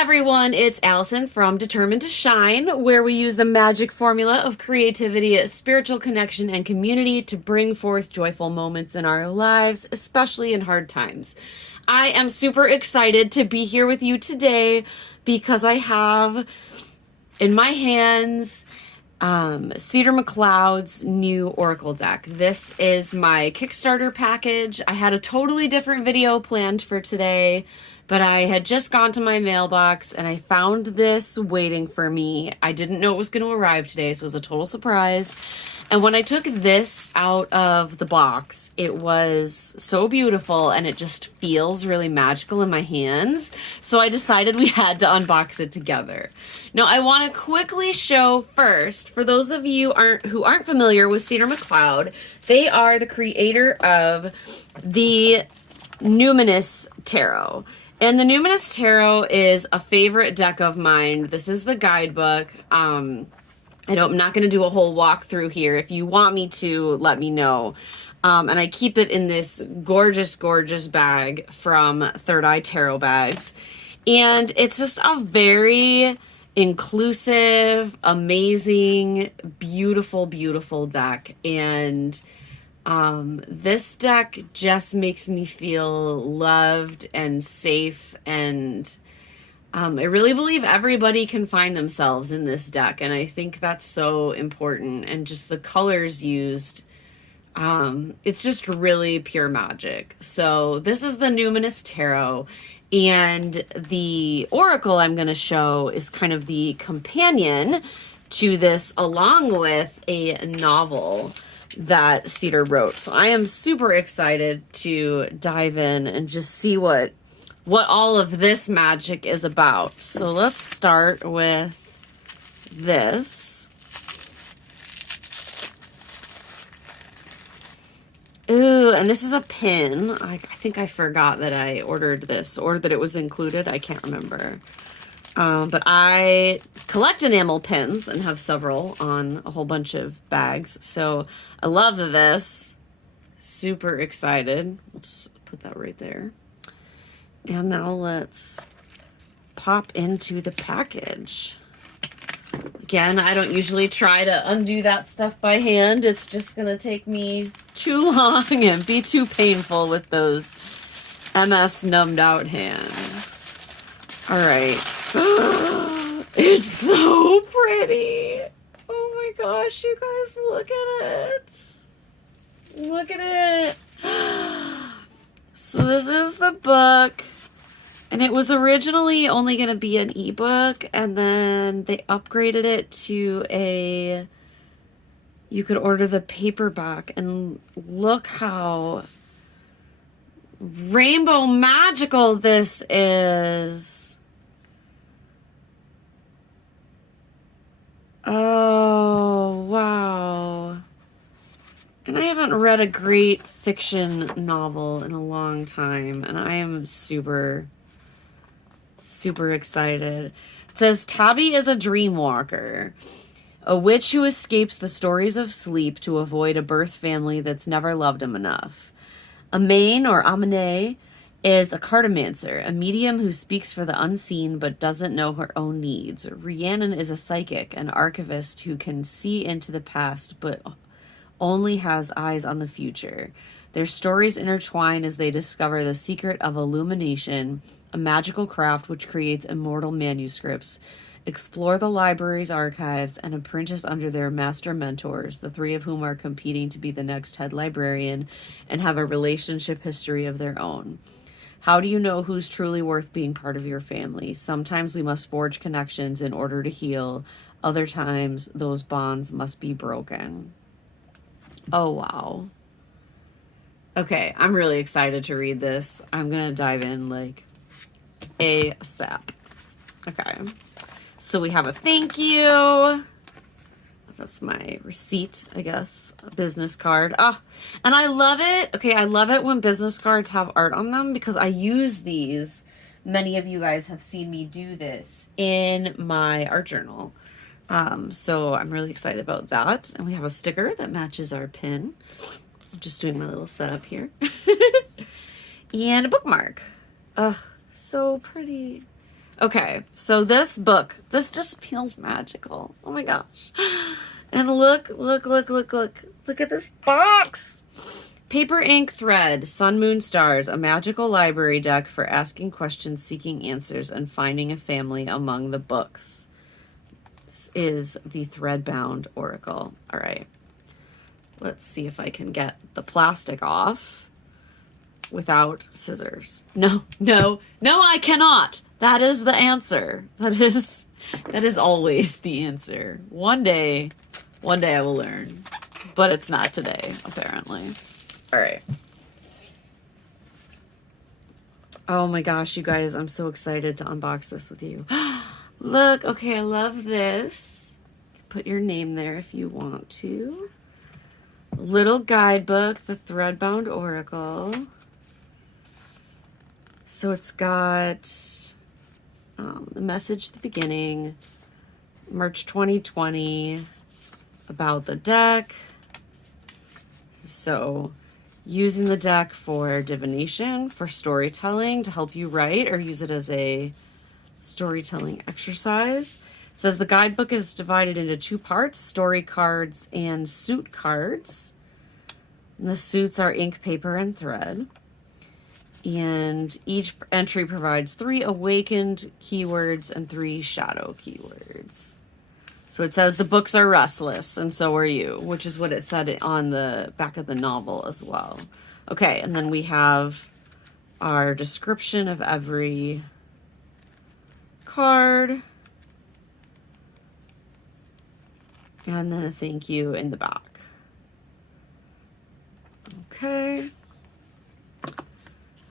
everyone, it's Allyson from Determined to Shine, where we use the magic formula of creativity, spiritual connection, and community to bring forth joyful moments in our lives, especially in hard times. I am super excited to be here with you today because I have in my hands Cedar McCloud's new Oracle deck. This is my Kickstarter package. I had a totally different video planned for today, but I had just gone to my mailbox and I found this waiting for me. I didn't know it was going to arrive today, so it was a total surprise. And when I took this out of the box, it was so beautiful and it just feels really magical in my hands. So I decided we had to unbox it together. Now, I want to quickly show first, for those of you who aren't familiar with Cedar McCloud, they are the creator of the Numinous Tarot. And the Numinous Tarot is a favorite deck of mine. This is the Guidebook. I'm not going to do a whole walkthrough here. If you want me to, let me know. And I keep it in this gorgeous, gorgeous bag from Third Eye Tarot Bags. And it's just a very inclusive, amazing, beautiful, beautiful deck. And this deck just makes me feel loved and safe, and I really believe everybody can find themselves in this deck, and I think that's so important. And just the colors used, it's just really pure magic. So this is the Numinous Tarot, and the Oracle I'm going to show is kind of the companion to this, along with a novel that Cedar wrote. So I am super excited to dive in and just see what all of this magic is about. So let's start with this. Ooh, and this is a pin. I think I forgot that I ordered this or that it was included. I can't remember. But I collect enamel pins and have several on a whole bunch of bags. So I love this. Super excited. Let's put that right there. And now let's pop into the package. Again, I don't usually try to undo that stuff by hand. It's just going to take me too long and be too painful with those MS numbed out hands. All right. It's so pretty. Oh my gosh, you guys, look at it. Look at it. So this is the book, and it was originally only going to be an ebook, and then they upgraded it to you could order the paperback, and look how rainbow magical this is. Oh, wow. And I haven't read a great fiction novel in a long time, and I am super, super excited. It says, Tabby is a dream walker, a witch who escapes the stories of sleep to avoid a birth family that's never loved him enough. Amain, or Amane, is a cartomancer, a medium who speaks for the unseen but doesn't know her own needs. Rhiannon is a psychic, an archivist who can see into the past but only has eyes on the future. Their stories intertwine as they discover the secret of illumination, a magical craft which creates immortal manuscripts, explore the library's archives, and apprentice under their master mentors, the three of whom are competing to be the next head librarian and have a relationship history of their own. How do you know who's truly worth being part of your family? Sometimes we must forge connections in order to heal. Other times, those bonds must be broken. Oh, wow. Okay, I'm really excited to read this. I'm going to dive in like ASAP. Okay. So we have a thank you. That's my receipt, I guess. A business card. Oh, and I love it. Okay, I love it when business cards have art on them because I use these. Many of you guys have seen me do this in my art journal. So I'm really excited about that. And we have a sticker that matches our pin. I'm just doing my little setup here. And a bookmark. Oh, so pretty. Okay, so this book, this just feels magical. Oh my gosh. And look at this box. Paper, ink, thread, sun, moon, stars, a magical library deck for asking questions, seeking answers, and finding a family among the books. This is the ThreadBound Oracle. All right. Let's see if I can get the plastic off without scissors. No, I cannot. That is the answer. That is always the answer. One day I will learn, but it's not today, apparently. All right. Oh my gosh, you guys, I'm so excited to unbox this with you. Look, okay, I love this. Put your name there if you want to. Little guidebook, the ThreadBound Oracle. So it's got the message at the beginning, March 2020, about the deck. So using the deck for divination, for storytelling, to help you write or use it as a storytelling exercise. It says the guidebook is divided into 2 parts, story cards and suit cards. And the suits are ink, paper, and thread. And each entry provides 3 awakened keywords and 3 shadow keywords. So it says the books are restless, and so are you, which is what it said on the back of the novel as well. Okay, and then we have our description of every card. And then a thank you in the back. Okay.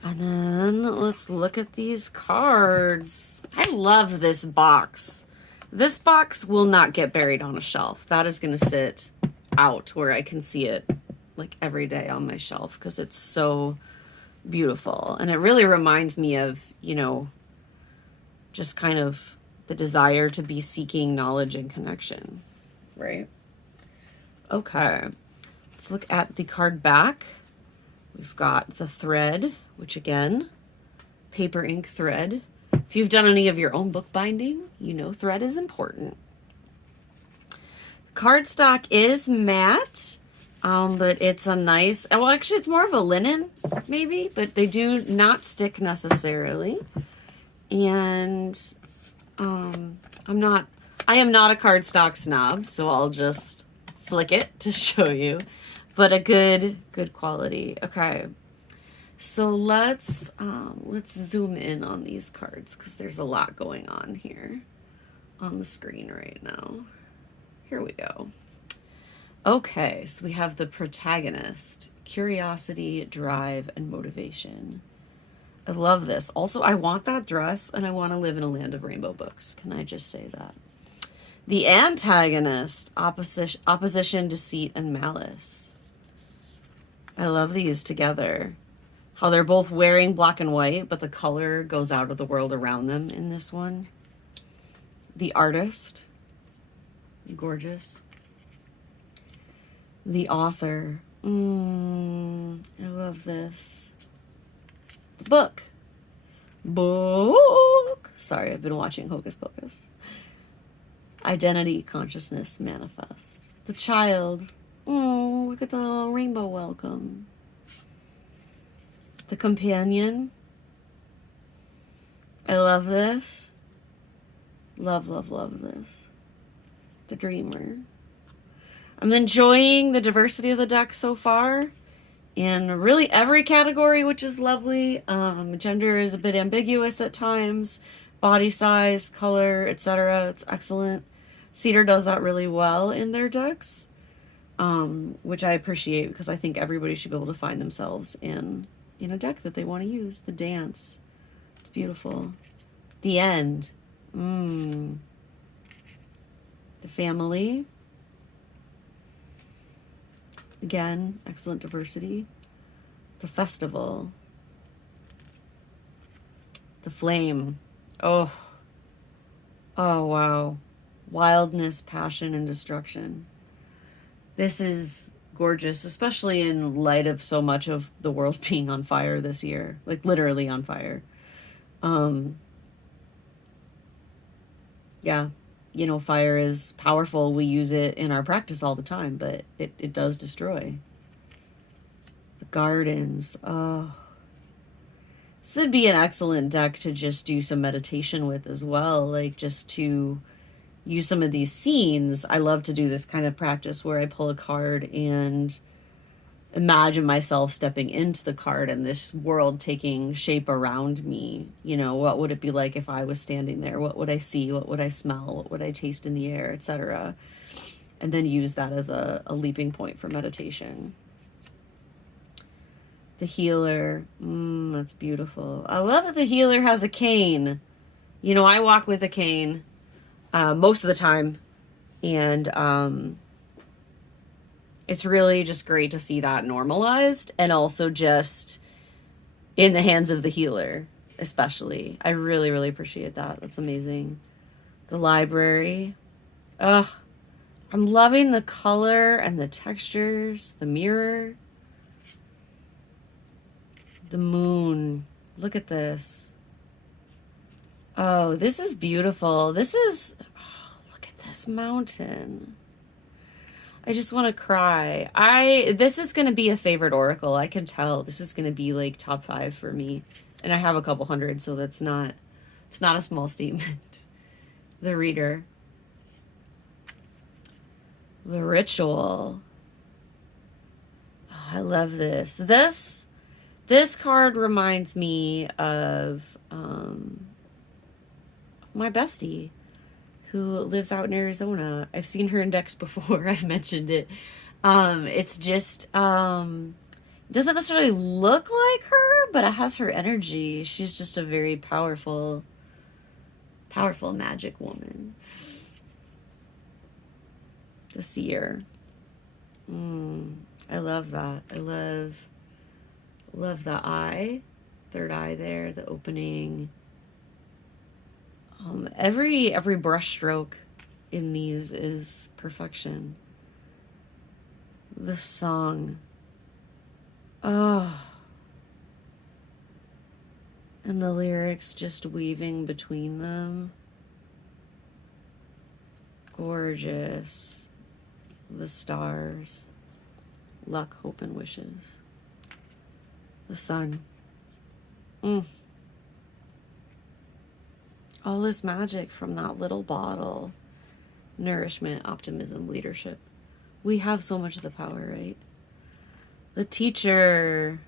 And then let's look at these cards. I love this box. This box will not get buried on a shelf. That is going to sit out where I can see it like every day on my shelf because it's so beautiful. And it really reminds me of, you know, just kind of the desire to be seeking knowledge and connection, right? Okay. Let's look at the card back. We've got the thread, which again, paper, ink, thread. If you've done any of your own bookbinding, you know thread is important. Cardstock is matte, but it's a nice, well, actually it's more of a linen maybe, but they do not stick necessarily. And I am not a cardstock snob, so I'll just flick it to show you, but a good quality. Okay. So let's zoom in on these cards because there's a lot going on here on the screen right now. Here we go. Okay, so we have the protagonist, curiosity, drive, and motivation. I love this. Also, I want that dress and I want to live in a land of rainbow books. Can I just say that? The antagonist, opposition, deceit, and malice. I love these together. How they're both wearing black and white, but the color goes out of the world around them in this one. The artist. Gorgeous. The author. I love this. The book. Sorry, I've been watching Hocus Pocus. Identity, consciousness, manifest. The child. Look at the little rainbow welcome. The companion. I love this. Love this. The dreamer. I'm enjoying the diversity of the deck so far in really every category, which is lovely. Gender is a bit ambiguous at times. Body size, color, etc. It's excellent. Cedar does that really well in their decks, which I appreciate because I think everybody should be able to find themselves in a deck that they want to use. The dance. It's beautiful. The end. The family. Again, excellent diversity. The festival. The flame. Oh, wow. Wildness, passion, and destruction. This is gorgeous, especially in light of so much of the world being on fire this year. Like, literally on fire. Yeah. You know, fire is powerful. We use it in our practice all the time, but it does destroy. The gardens. Oh. This would be an excellent deck to just do some meditation with as well. Like, just to use some of these scenes. I love to do this kind of practice where I pull a card and imagine myself stepping into the card and this world taking shape around me. You know, what would it be like if I was standing there? What would I see? What would I smell? What would I taste in the air, etc.? And then use that as a leaping point for meditation. The healer. That's beautiful. I love that the healer has a cane. You know, I walk with a cane most of the time. And it's really just great to see that normalized, and also just in the hands of the healer, especially. I really, really appreciate that. That's amazing. The library. Ugh. I'm loving the color and the textures. The mirror. The moon. Look at this. Oh, this is beautiful. This is... Oh, look at this mountain. I just want to cry. This is going to be a favorite oracle. I can tell. This is going to be like top 5 for me. And I have a couple hundred, so it's not a small statement. The reader. The ritual. Oh, I love this. This card reminds me of my bestie, who lives out in Arizona. I've seen her in decks before. I've mentioned it. It's just doesn't necessarily look like her, but it has her energy. She's just a very powerful magic woman. The seer. I love that. I love the eye, third eye there, the opening. Every brush stroke in these is perfection. The song. Oh. And the lyrics just weaving between them. Gorgeous. The stars. Luck, hope, and wishes. The sun. All this magic from that little bottle. Nourishment, optimism, leadership. We have so much of the power, right? The teacher.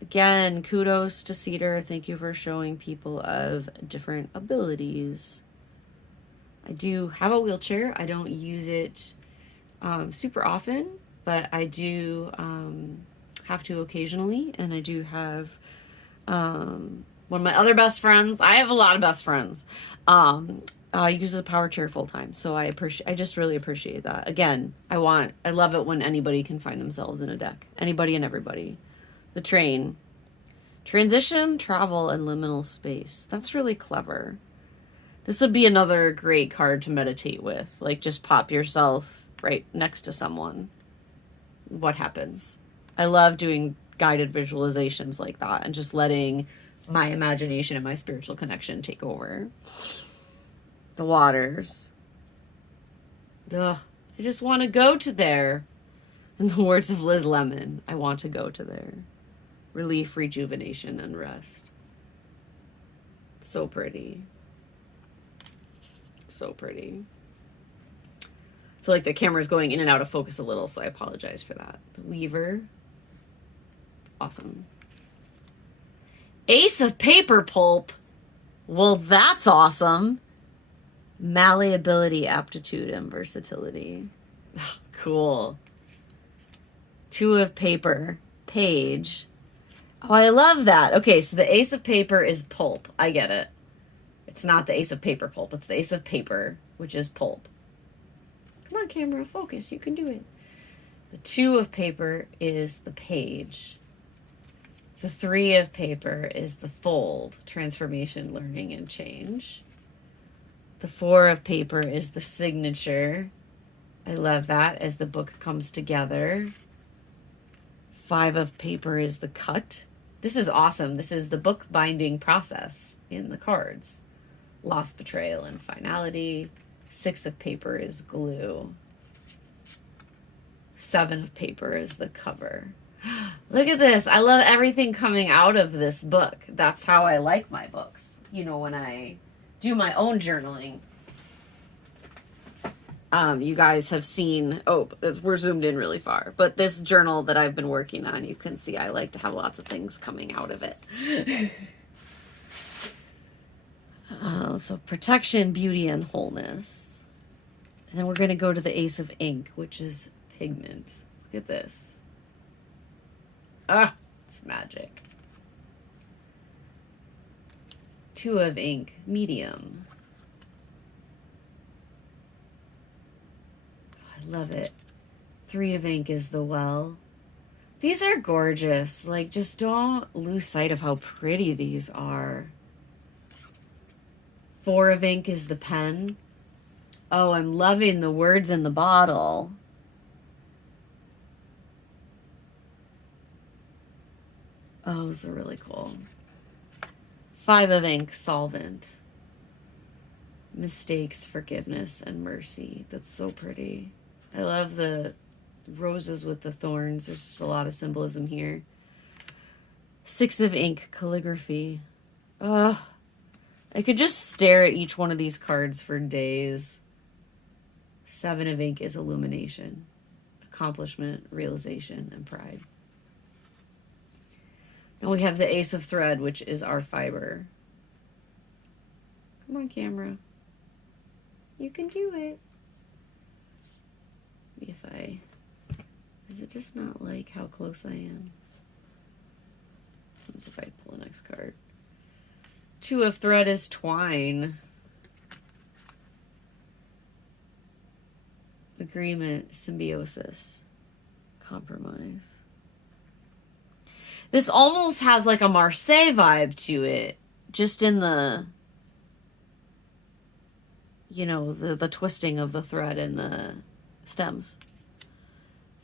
Again, kudos to Cedar. Thank you for showing people of different abilities. I do have a wheelchair. I don't use it super often, but I do have to occasionally. And I do have one of my other best friends. I have a lot of best friends. Uses a power chair full time. So I just really appreciate that. Again, I love it when anybody can find themselves in a deck. Anybody and everybody. The train. Transition, travel, and liminal space. That's really clever. This would be another great card to meditate with. Like, just pop yourself right next to someone. What happens? I love doing guided visualizations like that and just letting my imagination and my spiritual connection take over. The waters. Ugh, I just want to go to there. In the words of Liz Lemon, I want to go to there. Relief, rejuvenation, and rest. So pretty. So pretty. I feel like the camera's going in and out of focus a little, so I apologize for that. The Weaver. Awesome. Ace of Paper Pulp. Well, that's awesome. Malleability, aptitude, and versatility. Cool. Two of Paper. Page. Oh, I love that. Okay, so the Ace of Paper is pulp. I get it. It's not the Ace of Paper Pulp. It's the Ace of Paper, which is pulp. Come on, camera, focus. You can do it. The Two of Paper is the page. The Three of Paper is the fold, transformation, learning, and change. The Four of Paper is the signature. I love that as the book comes together. Five of Paper is the cut. This is awesome. This is the book binding process in the cards. Loss, betrayal, and finality. 6 of paper is glue. 7 of paper is the cover. Look at this. I love everything coming out of this book. That's how I like my books. You know, when I do my own journaling. You guys have seen, we're zoomed in really far, but this journal that I've been working on, you can see I like to have lots of things coming out of it. So protection, beauty, and wholeness. And then we're going to go to the Ace of Ink, which is pigment. Look at this. It's magic. 2 of ink, medium. I love it. 3 of ink is the well. These are gorgeous. Like, just don't lose sight of how pretty these are. 4 of ink is the pen. Oh, I'm loving the words in the bottle. Oh, those are really cool. 5 of ink, solvent. Mistakes, forgiveness, and mercy. That's so pretty. I love the roses with the thorns. There's just a lot of symbolism here. 6 of ink, calligraphy. I could just stare at each one of these cards for days. 7 of ink is illumination, accomplishment, realization, and pride. Then we have the Ace of Thread, which is our fiber. Come on, camera. You can do it. Maybe if is it just not like how close I am? What happens if I pull the next card? 2 of thread is twine. Agreement, symbiosis, compromise. This almost has like a Marseille vibe to it, just in the, you know, the twisting of the thread and the stems.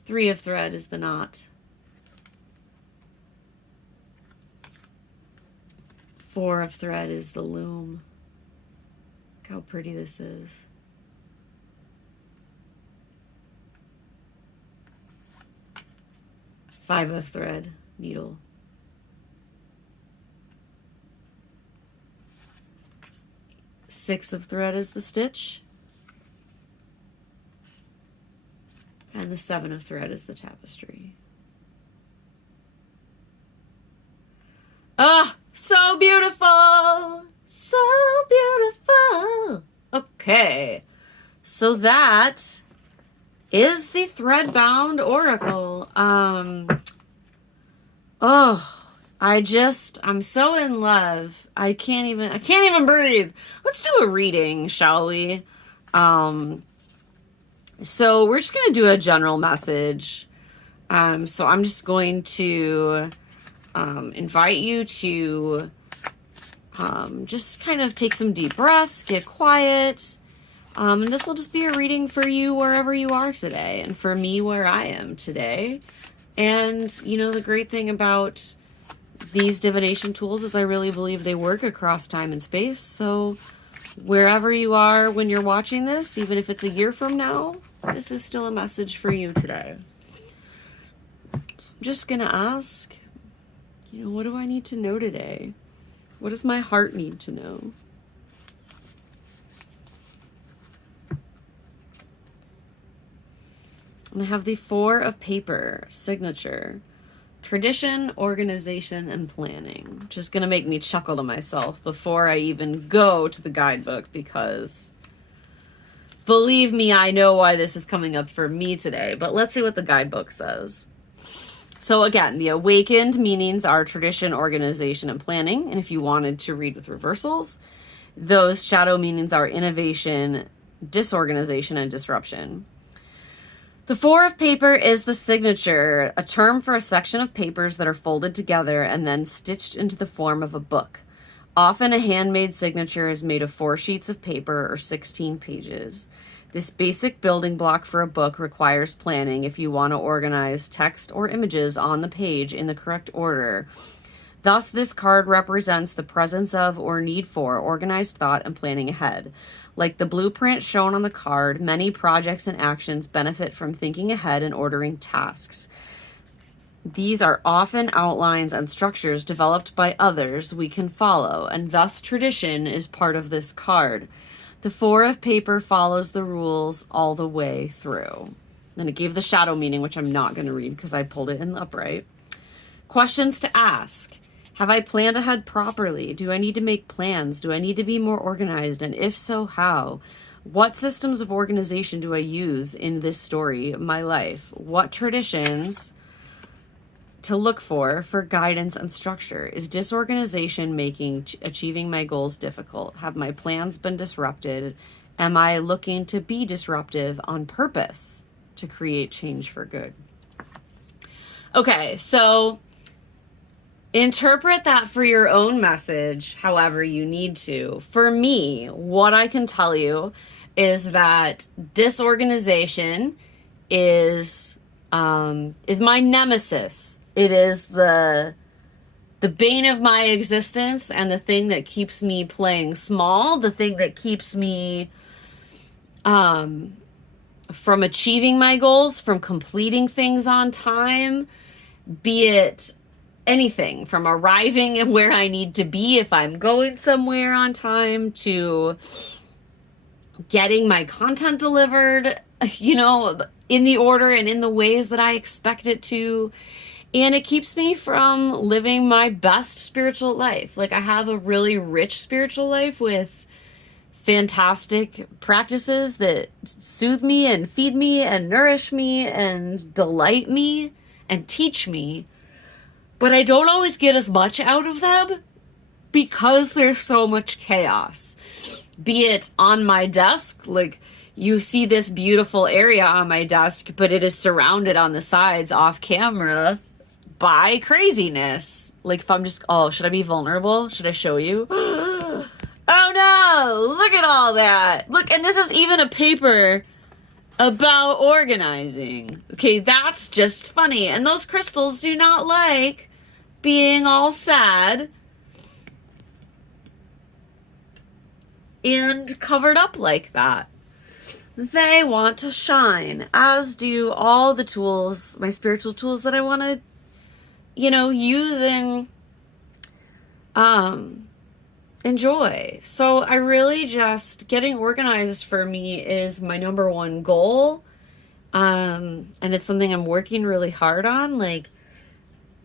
3 of thread is the knot. 4 of thread is the loom. Look how pretty this is. 5 of thread, needle. 6 of thread is the stitch. And the 7 of thread is the tapestry. Oh, so beautiful! So beautiful! Okay, so that is the ThreadBound Oracle. I'm so in love. I can't even breathe. Let's do a reading, shall we? So we're just going to do a general message. So I'm just going to invite you to just kind of take some deep breaths, get quiet. And this will just be a reading for you wherever you are today, and for me where I am today. And, you know, the great thing about these divination tools is I really believe they work across time and space. So wherever you are when you're watching this, even if it's a year from now, this is still a message for you today. So I'm just going to ask, you know, what do I need to know today? What does my heart need to know? And I have the 4 of paper, signature, tradition, organization, and planning. Which is going to make me chuckle to myself before I even go to the guidebook, because believe me, I know why this is coming up for me today. But let's see what the guidebook says. So again, the awakened meanings are tradition, organization, and planning. And if you wanted to read with reversals, those shadow meanings are innovation, disorganization, and disruption. The 4 of paper is the signature, a term for a section of papers that are folded together and then stitched into the form of a book. Often a handmade signature is made of 4 sheets of paper or 16 pages. This basic building block for a book requires planning if you want to organize text or images on the page in the correct order. Thus, this card represents the presence of or need for organized thought and planning ahead. Like the blueprint shown on the card, many projects and actions benefit from thinking ahead and ordering tasks. These are often outlines and structures developed by others we can follow, and thus tradition is part of this card. The Four of Paper follows the rules all the way through. And it gave the shadow meaning, which I'm not going to read because I pulled it in the upright. Questions to ask. Have I planned ahead properly? Do I need to make plans? Do I need to be more organized? And if so, how? What systems of organization do I use in this story, my life? What traditions to look for guidance and structure? Is disorganization making achieving my goals difficult? Have my plans been disrupted? Am I looking to be disruptive on purpose to create change for good? Okay, so interpret that for your own message however you need to. For me, what I can tell you is that disorganization is my nemesis. It is the bane of my existence and the thing that keeps me playing small, the thing that keeps me from achieving my goals, from completing things on time, be it anything from arriving at where I need to be if I'm going somewhere on time, to getting my content delivered, in the order and in the ways that I expect it to. And it keeps me from living my best spiritual life. Like, I have a really rich spiritual life with fantastic practices that soothe me and feed me and nourish me and delight me and teach me. But I don't always get as much out of them because there's so much chaos. Be it on my desk, like you see this beautiful area on my desk, but it is surrounded on the sides off camera by craziness. Like, if I'm just, should I be vulnerable? Should I show you? Oh no, look at all that. Look, and this is even a paper about organizing. Okay, that's just funny. And those crystals do not like being all sad and covered up like that. They want to shine, as do all the tools, my spiritual tools that I want to, use and enjoy. So I really just, getting organized for me is my number one goal. And it's something I'm working really hard on. Like,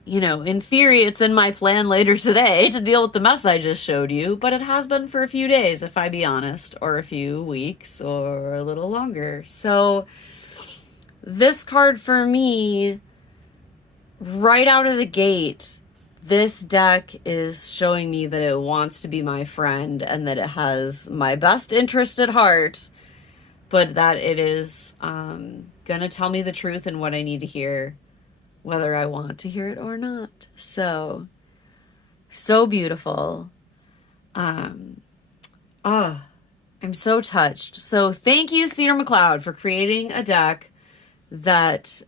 in theory, it's in my plan later today to deal with the mess I just showed you, but it has been for a few days, if I be honest, or a few weeks, or a little longer. So this card for me, right out of the gate, this deck is showing me that it wants to be my friend and that it has my best interest at heart, but that it is going to tell me the truth and what I need to hear, whether I want to hear it or not. So beautiful. I'm so touched. So thank you, Cedar McCloud, for creating a deck that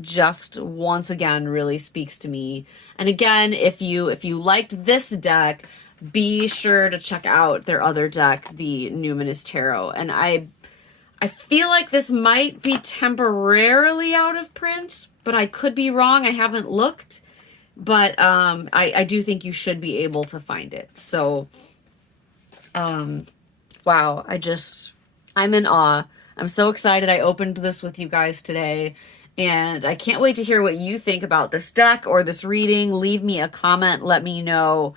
just once again really speaks to me. And again, if you liked this deck, be sure to check out their other deck, the Numinous Tarot. And I feel like this might be temporarily out of print, but I could be wrong. I haven't looked, but I do think you should be able to find it. So, wow, I'm in awe. I'm so excited I opened this with you guys today, and I can't wait to hear what you think about this deck or this reading. Leave me a comment. Let me know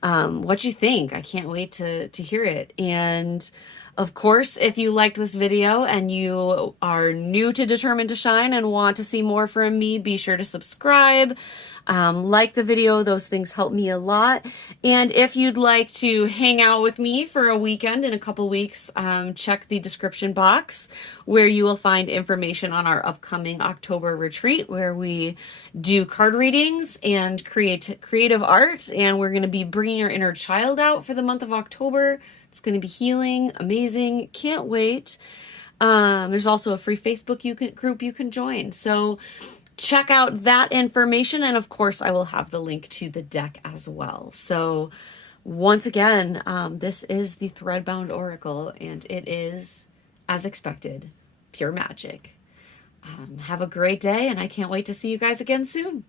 what you think. I can't wait to hear it. And of course, if you liked this video and you are new to Determined to Shine and want to see more from me, be sure to subscribe, like the video. Those things help me a lot. And if you'd like to hang out with me for a weekend in a couple weeks, check the description box where you will find information on our upcoming October retreat, where we do card readings and creative art. And we're going to be bringing our inner child out for the month of October. It's going to be healing, amazing. Can't wait. There's also a free Facebook group you can join. So check out that information. And of course, I will have the link to the deck as well. So once again, this is the ThreadBound Oracle, and it is, as expected, pure magic. Have a great day, and I can't wait to see you guys again soon.